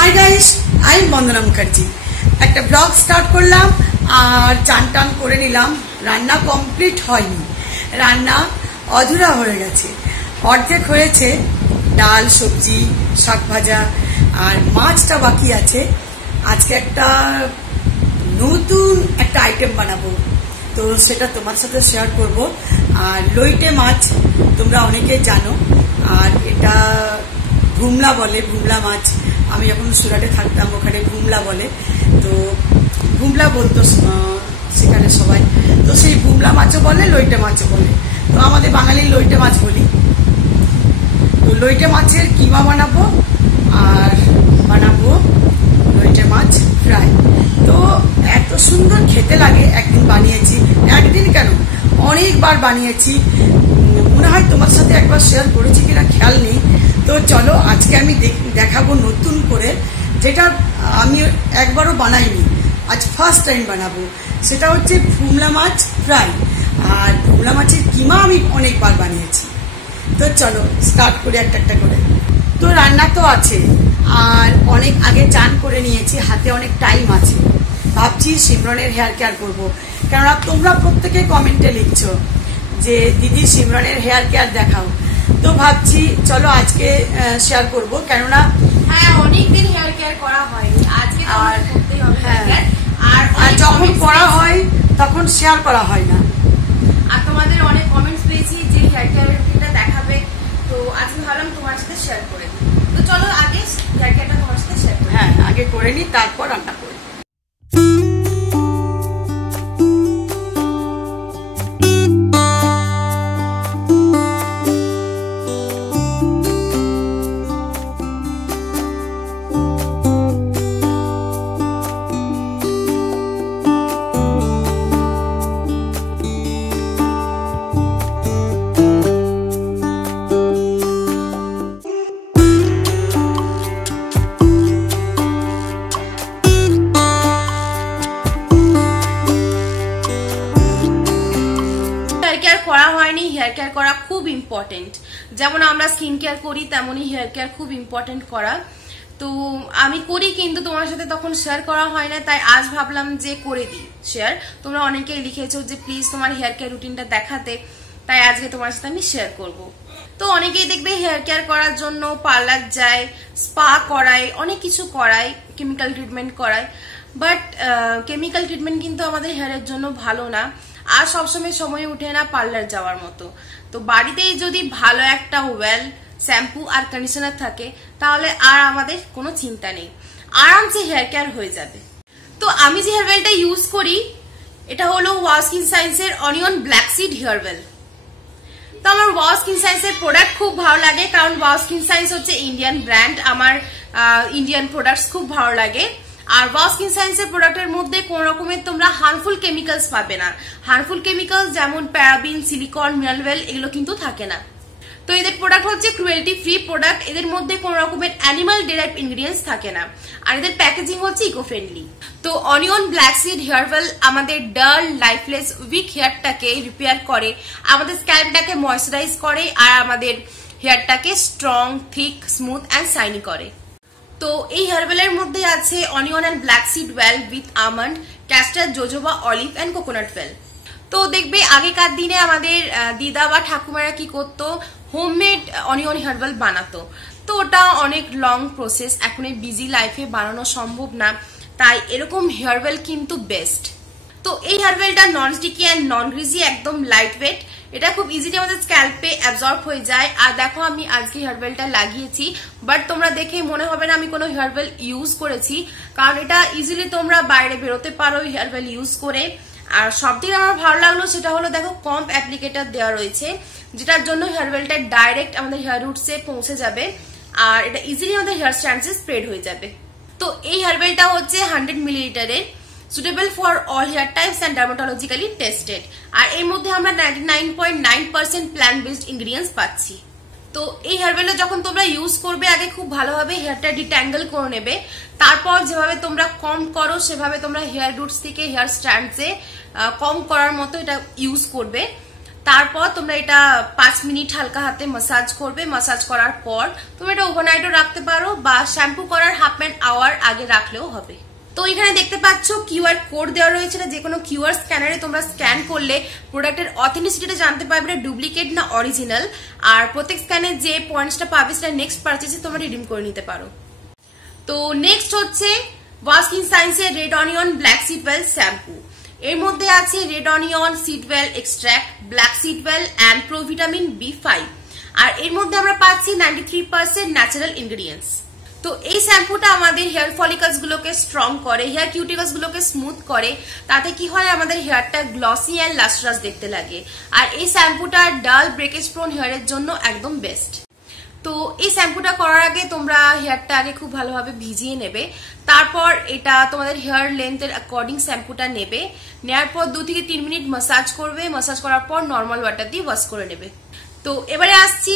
Hi guys, আমি বন্দনা মুখার্জি। একটা blog start করলাম আর চান টান করে নিলাম। রান্না কমপ্লিট হয়নি, রান্না অধুরা হয়ে গেছে। অর্ধেক হয়েছে, ডাল, সবজি, শাক ভাজা আর মাছটা বাকি আছে। আজকে একটা নতুন একটা আইটেম বানাবো, তো সেটা তোমার সাথে শেয়ার করব। আর লইটে মাছ তোমরা অনেকে জানো, আর এটা ভুমলা বলে, ভুমলা মাছ। আমি যখন সুরাটে থাকতাম ওখানে ভুমলা বলে, তো ভুমলা বলতো সেখানে সবাই। তো সেই ভুমলা মাছও বলে, লইটে মাছও বলে। তো আমাদের বাঙালি লইটে মাছ বলি। তো লইটে মাছের কিমা বানাবো আর বানাবো লইটে মাছ ফ্রাই। তো এত সুন্দর খেতে লাগে। একদিন বানিয়েছি, একদিন কেন অনেকবার বানিয়েছি। মনে হয় তোমার সাথে একবার শেয়ার করেছি কিনা খেয়াল নেই। তো চলো আজকে আমি দেখাবো নতুন করে, যেটা আমি একবারও বানাইনি, আজ ফার্স্ট টাইম বানাবো। সেটা হচ্ছে ভুমলা মাছ ফ্রাই। আর ভুমলা মাছের কিমা আমি অনেকবার বানিয়েছি। তো চলো স্টার্ট করি একটা একটা করে। তো রান্না তো আছে, আর অনেক আগে চান করে নিয়েছি, হাতে অনেক টাইম আছে। ভাবছি সিমরনের হেয়ার কেয়ার করবো, কেননা তোমরা প্রত্যেকে কমেন্টে লিখছো যে দিদি সিমরনের হেয়ার কেয়ার দেখাও। তো ভাবছি চলো আজকে শেয়ার করব, কেননা হ্যাঁ অনেকদিন হেয়ার কেয়ার করা হয়নি, আজকে করতেই হবে। হ্যাঁ, আর যখন করা হয় তখন শেয়ার করা হয় না। আর তোমাদের অনেক কমেন্টস পেয়েছি যে হেয়ার কেয়ার রুটিনটা দেখাবে, তো আজকে ভাবলাম তোমার সাথে শেয়ার করে দিই। তো চলো আগে হেয়ার কেয়ারটা তোমার সাথে শেয়ার করি। হ্যাঁ, আগে করে নিই, তারপর রান্না করি। হেয়ার কেয়ার করা খুব ইম্পর্টেন্ট। যেমন আমরা স্কিন কেয়ার করি, তেমনই হেয়ার কেয়ার খুব ইম্পর্টেন্ট করা। তো আমি করি, কিন্তু তোমার সাথে তখন শেয়ার করা হয় না, তাই আজ ভাবলাম যে করে দিই শেয়ার। তোমরা অনেকেই লিখেছো যে প্লিজ তোমার হেয়ার কেয়ার রুটিনটা দেখাতে, তাই আজকে তোমার সাথে আমি শেয়ার করব। তো অনেকেই দেখবে হেয়ার কেয়ার করার জন্য পার্লার যায়, স্পা করায়, অনেক কিছু করায়, কেমিক্যাল ট্রিটমেন্ট করায়। বাট কেমিক্যাল ট্রিটমেন্ট কিন্তু আমাদের হেয়ারের জন্য ভালো না, আর সবসময় সময় উঠে না পার্লার যাওয়ার মতো। তো বাড়িতেই যদি ভালো একটা ওয়েল শ্যাম্পু আর কন্ডিশনার থাকে, তাহলে আর আমাদের কোনো চিন্তা নেই, আরামসে হেয়ার কেয়ার হয়ে যাবে। তো আমি যে হেয়ার ওয়েলটা ইউজ করি, এটা হলো ওয়াও স্কিন সায়েন্সের onion black seed hair oil. তো আমার ওয়াও স্কিন সায়েন্সের প্রোডাক্ট খুব ভালো লাগে, কারণ ওয়াও স্কিন সায়েন্স হচ্ছে ইন্ডিয়ান ব্র্যান্ড। আমার ইন্ডিয়ান প্রোডাক্টস খুব ভালো লাগে। আর ওয়াও স্কিন সায়েন্সের প্রোডাক্টের মধ্যে কোন রকমের তোমরা হার্মফুল কেমিক্যালস পাবে না। হার্মফুল কেমিক্যালস যেমন প্যারাবিন, সিলিকন, মিনারেল এগুলো কিন্তু থাকে না। তো এদের প্রোডাক্ট হচ্ছে ক্রুয়েলটি ফ্রি প্রোডাক্ট। এদের মধ্যে কোন রকমের অ্যানিমাল ডেরাইভড ইনগ্রেডিয়েন্টস থাকে না, আর এদের প্যাকেজিং হচ্ছে ইকো ফ্রেন্ডলি। তো onion black seed hair oil আমাদের ডাল, লাইফলেস, উইক হেয়ারটাকে রিপেয়ার করে, আমাদের স্ক্যাল্পটাকে ময়শ্চারাইজ করে, আর আমাদের হেয়ারটাকে strong, thick, smooth and shiny করে। তো এই হেয়ারওয়েলের মধ্যে আছে onion and black seed oil with almond, castor, jojoba, olive and coconut oil. তো দেখবে আগেকার দিনে আমাদের দিদা বা ঠাকুমারা কি করতো, হোমমেড অনিয়ন হেয়ারওয়েল বানাতো। তো ওটা অনেক লং প্রসেস, এখন এই বিজি লাইফে বানানো সম্ভব না, তাই এরকম হেয়ারওয়েল কিন্তু বেস্ট। তো এই হেয়ারওয়েলটা non sticky and non greasy, একদম লাইট ওয়েট। এটা খুব ইজিলি আমাদের স্ক্যাল্পে অ্যাবজর্ব হয়ে যায়। আর দেখো আমি আজকে হেয়ারওয়েলটা লাগিয়েছি, বাট তোমরা দেখে মনে হবে না আমি কোনো হেয়ারওয়েল ইউজ করেছি, কারণ এটা ইজিলি তোমরা বাইরে বেরোতে পারো হেয়ারওয়েল ইউজ করে। আর সবথেকে আমার ভালো লাগলো সেটা হলো দেখো কম্প অ্যাপ্লিকেটর দেওয়া রয়েছে, যেটার জন্য হেয়ারওয়েলটা ডাইরেক্ট আমাদের হেয়ার রুটসে পৌঁছে যাবে, আর এটা ইজিলি আমাদের হেয়ার স্ট্র্যান্ডসে স্প্রেড হয়ে যাবে। তো এই হেয়ারওয়েলটা হচ্ছে 100 মিলিলিটারের, suitable for all hair types and dermatologically tested. আর এর মধ্যে আমরা 99.9% প্ল্যান্ট বেসড ইনগ্রিডিয়েন্টস পাচ্ছি। তো এই হেয়ারওয়েলটা যখন তোমরা ইউজ করবে, আগে খুব ভালোভাবে হেয়ারটা ডিট্যাঙ্গল করে নেবে, তারপর যেভাবে তোমরা কম করো সেভাবে তোমরা হেয়ার রুটস থেকে হেয়ার স্ট্র্যান্ডসে কম করার মতো এটা ইউজ করবে। তারপর তোমরা এটা 5 মিনিট হালকা হাতে ম্যাসাজ করবে। ম্যাসাজ করার পর তোমরা এটা ওভারনাইটও রাখতে পারো বা শ্যাম্পু করার হাফ অ্যান আওয়ার আগে রাখলেও হবে। তো এখানে দেখতে পাচ্ছ কিউআর কোড দেওয়া রয়েছে, যে কোনো কিউআর স্ক্যানারে তোমরা স্ক্যান করলে প্রোডাক্টের অথেন্টিসিটিটা জানতে পারবে এটা ডুপ্লিকেট না অরিজিনাল। আর প্রত্যেক স্ক্যানে যে পয়েন্টসটা পাবে সেটা নেক্সট পারচেজে তোমরা রিডিম করে নিতে পারো। তো নেক্সট হচ্ছে ওয়াস্কিন সায়েন্সের red onion black seed oil shampoo. এর মধ্যে আছে red onion seed oil extract, black seed oil and provitamin B5। আর এর মধ্যে আমরা পাচ্ছি 93% ন্যাচারাল ইনগ্রেডিয়েন্টস। তো এই শ্যাম্পুটা আমাদের হেয়ার ফলিকলস গুলোকে স্ট্রং করে, হেয়ার কিউটিকলস গুলোকে স্মুথ করে। তাতে কি হয়, আমাদের হেয়ারটা গ্লসি অ্যান্ড লাস্ট্রাস দেখতে লাগে। আর এই শ্যাম্পুটা ডাল ব্রেকেজ প্রোন হেয়ারের জন্য একদম বেস্ট। তো এই শ্যাম্পুটা করার আগে তোমরা হেয়ারটা আগে খুব ভালোভাবে ভিজিয়ে নেবে। তারপর এটা তোমাদের হেয়ার লেন্থের অ্যাকর্ডিং শ্যাম্পুটা নেবে। নেওয়ার পর 2 থেকে 3 মিনিট ম্যাসাজ করবে। ম্যাসাজ করার পর নর্মাল ওয়াটার দিয়ে ওয়াশ করে নেবে। তো এবারে আসছি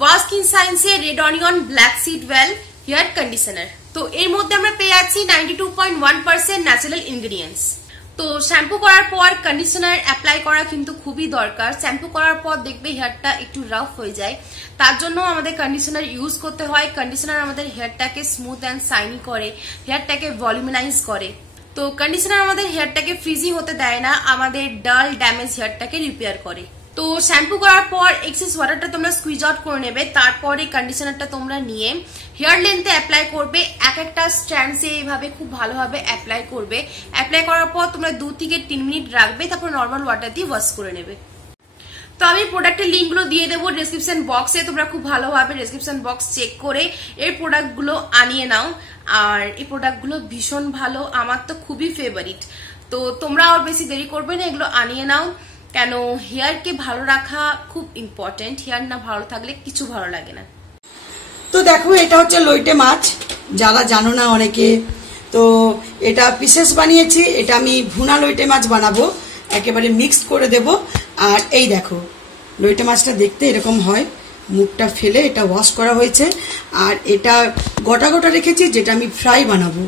ওয়াস্কিন সায়েন্সের red onion black seed oil hair conditioner. তো এর মধ্যে আমরা পেয়ে যাচ্ছি 92.1% ন্যাচারাল ইনগ্রেডিয়েন্টস। তো শ্যাম্পু করার পর কন্ডিশনার অ্যাপ্লাই করা কিন্তু খুবই দরকার। শ্যাম্পু করার পর দেখবে হেয়ারটা একটু রাফ হয়ে যায়, তার জন্য আমাদের কন্ডিশনার ইউজ করতে হয়। কন্ডিশনার আমাদের হেয়ারটাকে স্মুথ অ্যান্ড শাইনি করে, হেয়ারটাকে ভলিউমিনাইজ করে। তো কন্ডিশনার আমাদের হেয়ারটাকে ফ্রিজি হতে দেয় না, আমাদের ডাল ড্যামেজ হেয়ারটাকে রিপেয়ার করে। তো শ্যাম্পু করার পর এক্সেস ওয়াটারটা তোমরা স্কুইজ আউট করে নেবে। তারপরে কন্ডিশনারটা তোমরা নিয়ে হেয়ার লেন্থে অ্যাপ্লাই করবে। এক একটা স্ট্র্যান্ডসে এইভাবে খুব ভালোভাবে অ্যাপ্লাই করবে। অ্যাপ্লাই করার পর তোমরা 2 থেকে 3 মিনিট রাখবে, তারপর নর্মাল ওয়াটার দিয়ে ওয়াশ করে নেবে। তো আমি প্রোডাক্টের লিঙ্কগুলো দিয়ে দেবো ডেসক্রিপশন বক্সে। তোমরা খুব ভালোভাবে ডেসক্রিপশন বক্স চেক করে এই প্রোডাক্টগুলো আনিয়ে নাও। আর এই প্রোডাক্টগুলো ভীষণ ভালো, আমার তো খুবই ফেভারিট। তো তোমরা আর বেশি দেরি করবে না, এগুলো আনিয়ে নাও। কেন হেয়ারকে ভালো রাখা খুব ইম্পর্টেন্ট, হেয়ার না ভালো থাকলে কিছু ভালো লাগে না। তো দেখো, এটা হচ্ছে লইটে মাছ, যারা জানো না অনেকে। তো এটা পিসেস বানিয়েছি, এটা আমি ভুনা লইটে মাছ বানাবো, একেবারে মিক্সড করে দেব। আর এই দেখো, লইটে মাছটা দেখতে এরকম হয়, মুখটা ফেলে এটা ওয়াশ করা হয়েছে। আর এটা গোটা গোটা রেখেছি, যেটা আমি ফ্রাই বানাবো।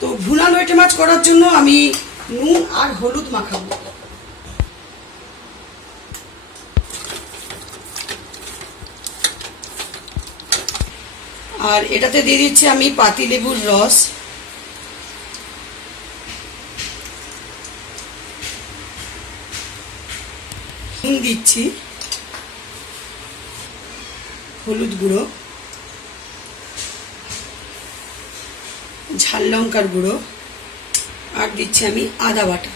তো ভুনা লইটে মাছ করার জন্য আমি নুন আর হলুদ মাখাবো। আর এটাতে দিয়ে দিচ্ছি আমি পাতিলেবুর রস, নুন দিচ্ছি, হলুদ গুঁড়ো, ঝাল লঙ্কার গুঁড়ো, আর দিচ্ছি আমি আদা বাটা।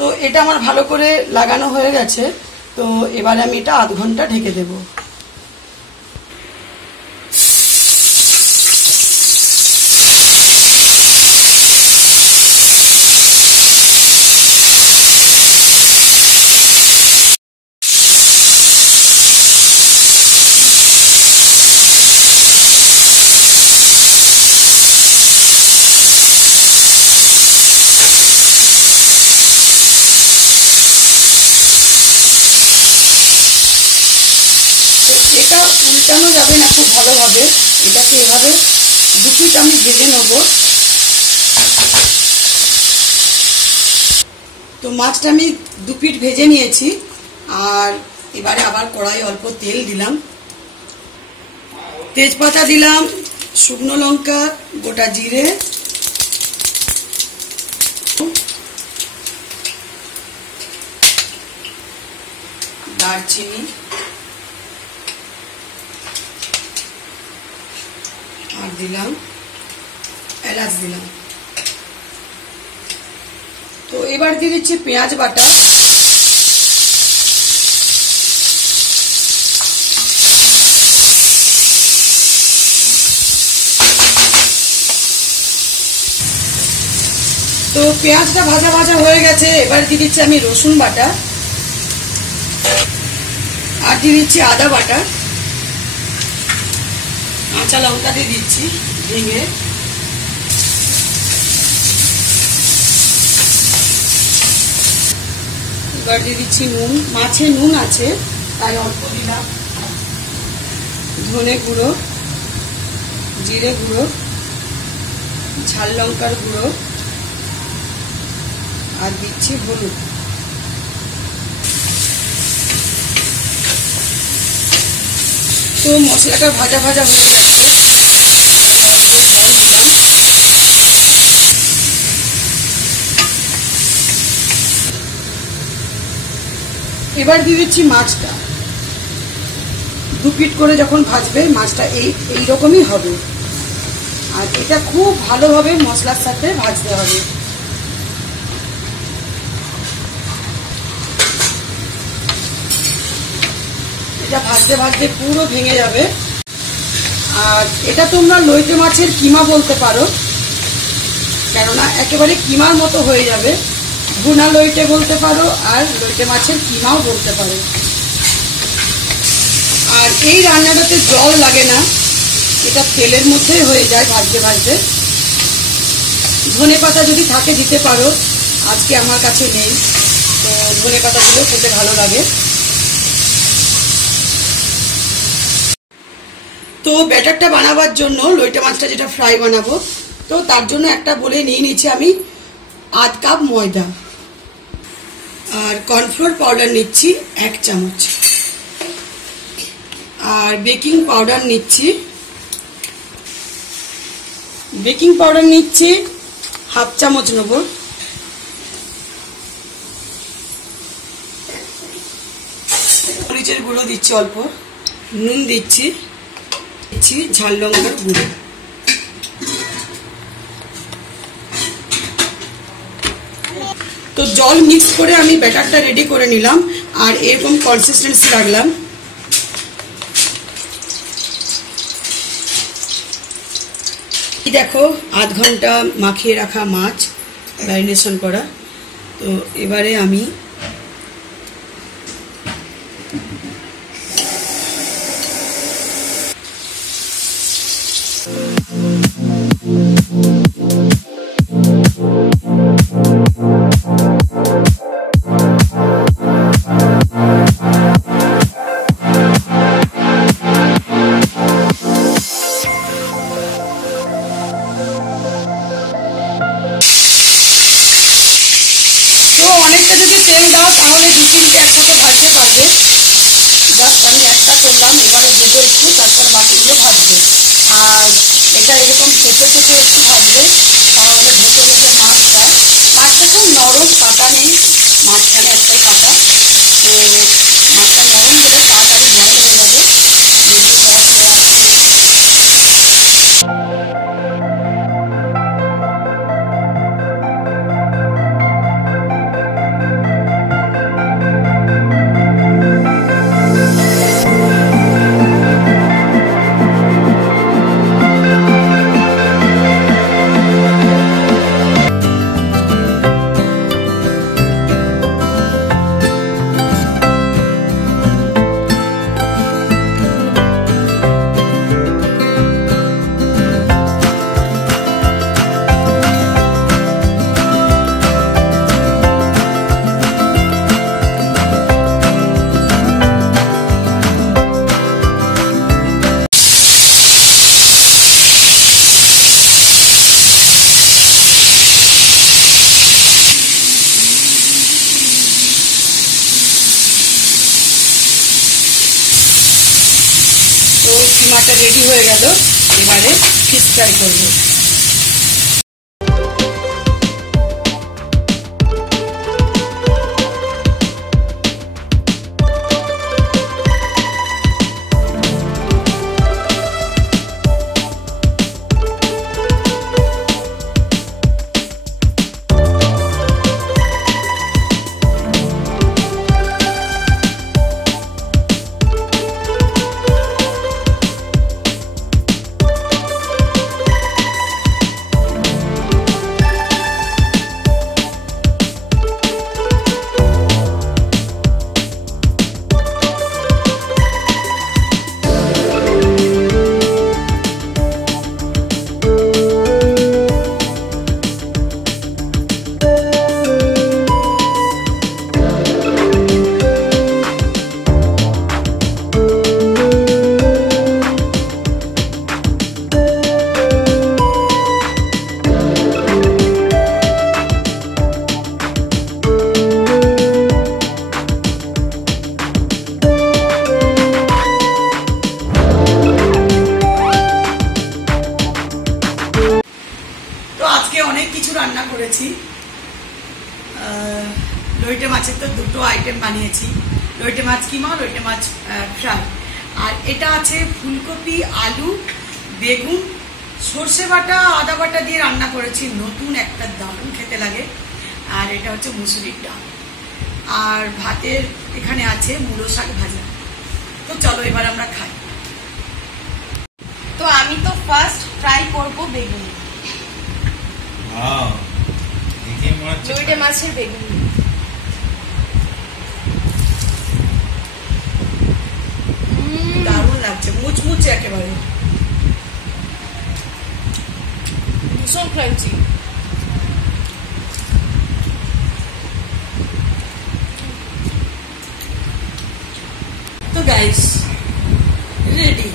তো এটা আমার ভালো করে লাগানো হয়ে গেছে। তো এবারে আমি এটা আধ ঘন্টা ঢেকে দেব। এটা উল্টানো যাবে না খুব ভালোভাবে, এটাকে এভাবে 2 পিঠ আমি ভেজে নেব। তো মাছটা আমি 2 পিঠ ভেজে নিয়েছি। আর এবারে আবার কড়াই অল্প তেল দিলাম, তেজপাতা দিলাম, শুকনো লঙ্কা, গোটা জিরে, দারচিনি, আর দিলাম এলাচ দিলাম। তো এবার দিয়ে দিচ্ছি পেঁয়াজ বাটা, তো পেঁয়াজটা ভাজা ভাজা হয়ে গেছে। এবার দিয়ে দিচ্ছি আমি রসুন বাটা, আর দিয়ে দিচ্ছি আদা বাটা, কাঁচা লঙ্কা দিয়ে দিচ্ছি ভেঙে। এবার দিয়ে দিচ্ছি নুন, মাছে নুন আছে তাই অল্প দিলাম। ধনে গুঁড়ো, জিরে গুঁড়ো, ঝাল লঙ্কার গুঁড়ো আর দিচ্ছি হলুদ। তো মশলাটা ভাজা ভাজা হয়ে গেছে, জল দিলাম। এবার দিয়ে দিচ্ছি মাছটা। 2 পিট করে যখন ভাজবে মাছটা এই রকমই হবে। আর এটা খুব ভালোভাবে মশলার সাথে ভাজতে হবে। এটা ভাজতে ভাজতে পুরো ভেঙে যাবে। আর এটা তোমরা লইটে মাছের কিমা বলতে পারো, কেননা একেবারে কিমার মতো হয়ে যাবে। ভুনা লইটে বলতে পারো আর লইটে মাছের কিমাও বলতে পারো। আর এই রান্নাটাতে জল লাগে না, এটা তেলের মধ্যেই হয়ে যায় ভাজতে ভাজতে। ধনে পাতা যদি থাকে দিতে পারো, আজকে আমার কাছে নেই, তো ধনে পাতাগুলো খেতে ভালো লাগে। তো ব্যাটারটা বানাবার জন্য লইটে মাছটা যেটা ফ্রাই বানাবো, তো তার জন্য একটা বলে নিয়ে নিচ্ছি আমি আধ কাপ ময়দা। আর কর্নফ্লোর পাউডার নিচ্ছি 1 চামচ। আর বেকিং পাউডার নিচ্ছি হাফ চামচ নেব। মরিচের গুঁড়ো দিচ্ছি অল্প, নুন দিচ্ছি, ঝাল লঙ্কার গুঁড়ো। তো জল মিক্স করে আমি ব্যাটারটা রেডি করে নিলাম আর এরকম কনসিস্টেন্সি রাখলাম। দেখো আধ ঘন্টা মাখিয়ে রাখা মাছ ম্যারিনেশন করা। তো এবারে আমি অনেকটা যদি তেল দাও তাহলে 2-3টে একসাথে ভাজতে পারবে। জাস্ট আমি একটা করলাম, এবারে দেবো একটু, তারপর বাকিগুলো ভাজবে। আর এটা এরকম চেপে চেপে একটু ভাজবে, তাহলে ভেতরে যে মাছটা খুব নরম, কাটা নেই, মাঝখানে একটাই কাটা। তো মাছটা নরম হলে তাড়াতাড়ি বয়েল হয়ে যাবে। যেগুলো জল দেওয়া আছে তো কিমাটা রেডি হয়ে গেল, এবারে ফিশ ফ্রাই করবো। করেছি। লইটে মাছের তো দুটো আইটেম বানিয়েছি, লইটে মাছ কিমা, লইটে মাছ ফ্রাই। আর এটা আছে ফুলকপি, আলু, বেগুন, সর্ষে বাটা, আদা বাটা দিয়ে রান্না করেছি, নতুন একটা দারুণ খেতে লাগে। আর এটা হচ্ছে মুসুরির ডাল। আর ভাতের এখানে আছে মূলো শাক ভাজা। তো চলো এবার আমরা খাই। তো আমি তো ফার্স্ট ট্রাই করব বেগুন, লইটে মাছের বেগুন। দারুণ লাগছে, মুচমুচে একেবারে, ভীষণ ক্রাঞ্চি। তো গাইস রেডি।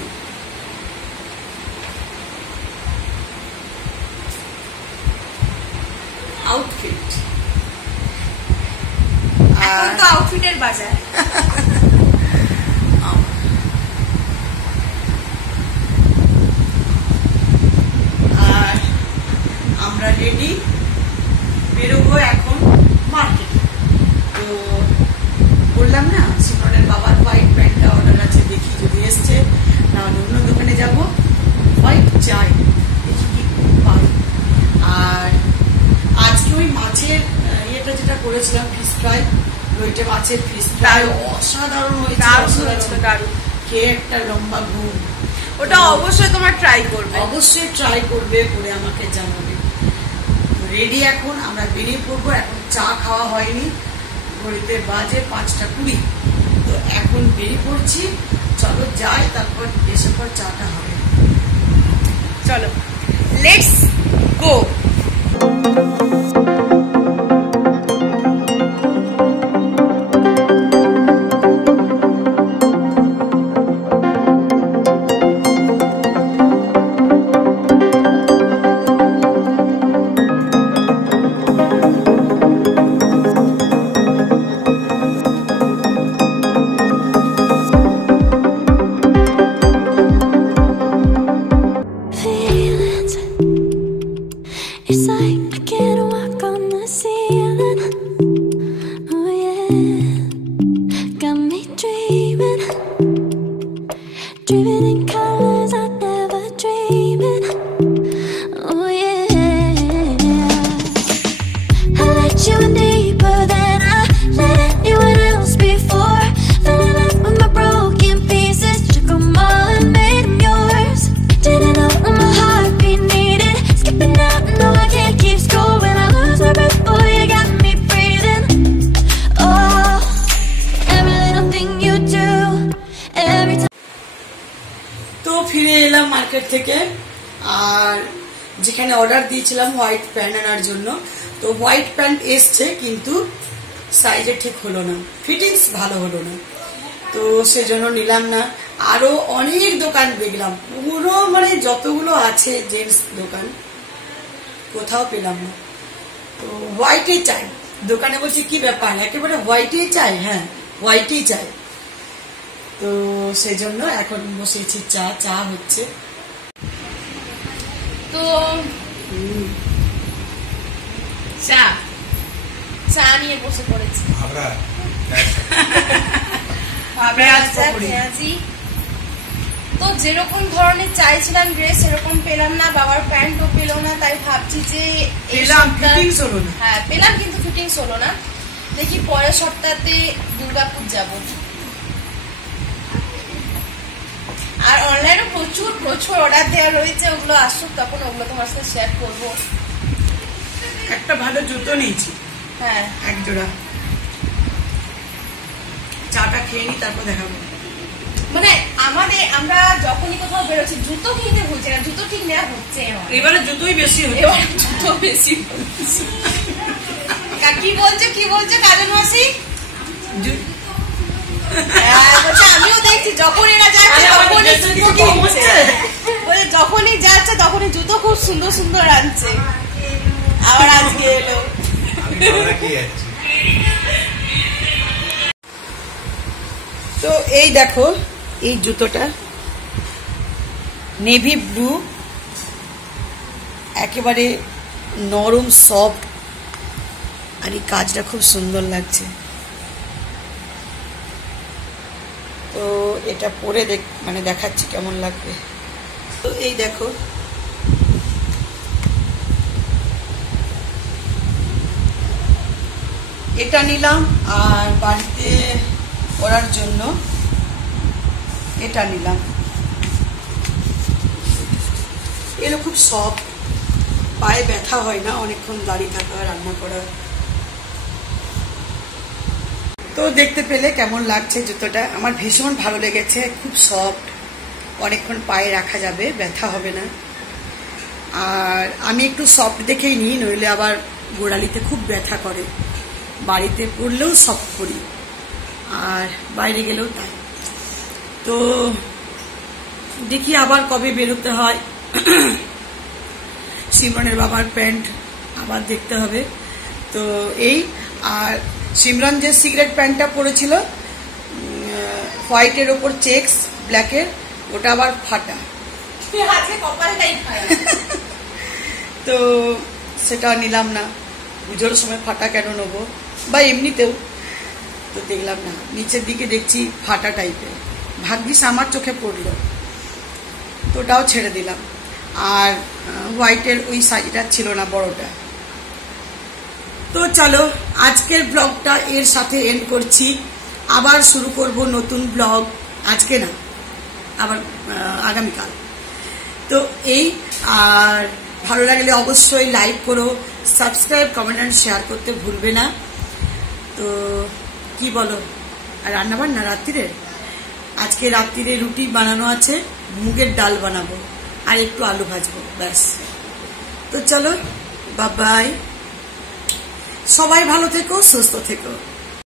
আউটফিট, এখন তো আউটফিটের বাজার। আর আমরা রেডি, বেরোবো এখন মার্কেটে। তো বললাম না সিমরনের বাবার হোয়াইট প্যান্টটা অর্ডার আছে, দেখি যদি এসছে, নাহলে অন্য দোকানে যাব। হোয়াইট চাই, দেখি কি পাই। আর আজকে ওই মাছের ইয়েটা যেটা করেছিলাম, ফিশ ফ্রাই, লইটে মাছের ফিশ ফ্রাই অসাধারণ হয়েছে। খেয়ে একটা লম্বা ঘুম। ওটা অবশ্যই তোমার ট্রাই করবে, অবশ্যই ট্রাই করবে, করে আমাকে জানাবে। রেডি, এখন আমরা বেরিয়ে পড়বো। এখন চা খাওয়া হয়নি, ঘড়িতে বাজে 5:20। তো এখন বেরিয়ে পড়ছি, চলো যাই, তারপর এসে পর চাটা হবে। চলো let's go. It's like I can't walk on the ceiling. Oh yeah, got me dreaming, dreaming in colors I never dreamed in. Oh yeah, I let you in deeper than I let anyone else before. Fell in love with my broken pieces, took them all and made them yours. Didn't know what my heartbeat needed, skipping out, no I can't keep score. When I lose my breath, boy you got me breathing. Oh, every little thing you do, every time. তো ফিরে এলাম market থেকে, আর যেখানে order দিয়েছিলাম white pant আনার জন্য, তো white pant এসছে, কিন্তু সাইজে ঠিক হলো না, ফিটিংস ভালো হলো না, তো সেজন্য নিলাম না। আরো অনেক দোকান দেখলাম, পুরো মানে যতগুলো আছে জেন্টস দোকান, কোথাও পেলাম না। তো হোয়াইটই চাই, দোকানে বলছি কি ব্যাপার, একেবারে হোয়াইটই চাই? হ্যাঁ হোয়াইটই চাই। তো সেজন্য এখন বসেছি, চা হচ্ছে। তো চা নিয়ে বসে পড়েছি। পেঁয়াজি। তো যেরকম ধরনের চাইছিলাম ড্রেস সেরকম পেলাম না, বাবার প্যান্টও পেলো না, তাই ভাবছি যে হ্যাঁ পেলাম, কিন্তু ফিটিংস হলো না। দেখি পরের সপ্তাহে দুর্গাপুর যাব। আর অনলাইনে প্রচুর অর্ডার দেওয়া রয়েছে, ওগুলো আসুক তখন ওগুলো তোমার সাথে শেয়ার করবো। একটা ভালো জুতো নিয়েছি, হ্যাঁ এক জোড়া। চাটা খেয়ে নি, তারপর দেখাবো। মানে আমরা যখনই কোথাও বেরোচ্ছি জুতো কিনতে ভুলছে না, জুতো ঠিক নেওয়া হচ্ছে, এবারে জুতোই বেশি হচ্ছে। কি বলছো কাজল মাসি? আমিও দেখছি যখন এরা যাচ্ছে যখনই যাচ্ছে তখনই জুতো খুব সুন্দর সুন্দর আনছে। আবার আজকে এলো। তো এই দেখো, এই জুতোটা নেভি ব্লু, একেবারে নরম সফট, আর এই কাজটা খুব সুন্দর লাগছে। তো এটা পরে দেখাচ্ছি কেমন লাগবে। তো এই দেখো, এটা নিলাম, আর বাড়িতে পরার জন্য এটা নিলাম। এগুলো খুব সফট, পায়ে ব্যথা হয় না, অনেকক্ষণ দাঁড়িয়ে থাকা, রান্না করা। তো দেখতে পেলে কেমন লাগছে জুতোটা, আমার ভীষণ ভালো লেগেছে, খুব সফট, অনেকক্ষণ পায়ে রাখা যাবে, ব্যথা হবে না। আর আমি একটু সফট দেখেই নিই, নইলে আবার গোড়ালিতে খুব ব্যথা করে। বাড়িতে পরলেও সফট করি, আর বাইরে গেলেও তাই। তো দেখি আবার কবে বেরোতে হয়। সিমরনের বাবার প্যান্ট আবার দেখতে হবে। তো এই, আর সিমরন যে সিগারেট প্যান্টটা পরেছিল হোয়াইটের ওপর চেকস ব্ল্যাকের, ওটা আবার ফাটা। তো সেটা নিলাম না, পুজোর সময় ফাটা কেন নেবো, বা এমনিতেও। তো দেখলাম না, নিচের দিকে দেখছি ফাটা টাইপের, ভাগ্যিস আমার চোখে পড়লো, তো ওটাও ছেড়ে দিলাম। আর হোয়াইটের ওই সাইজটা ছিল না, বড়টা। তো চলো আজকের ব্লগটা এর সাথে এন্ড করছি, আবার শুরু করব নতুন ব্লগ, আজকে না, আবার আগামীকাল। তো এই, আর ভালো লাগলে অবশ্যই লাইক করো, সাবস্ক্রাইব, কমেন্ট অ্যান্ড শেয়ার করতে ভুলবে না। তো কি বলো, আর রান্নাবান্না রাত্রিরে, আজকে রাত্রিরে রুটি বানানো আছে, মুগের ডাল বানাবো, আর একটু আলু ভাজবো, ব্যাস। তো চলো, বাই বাই, সবাই ভালো থেকো, সুস্থ থেকো।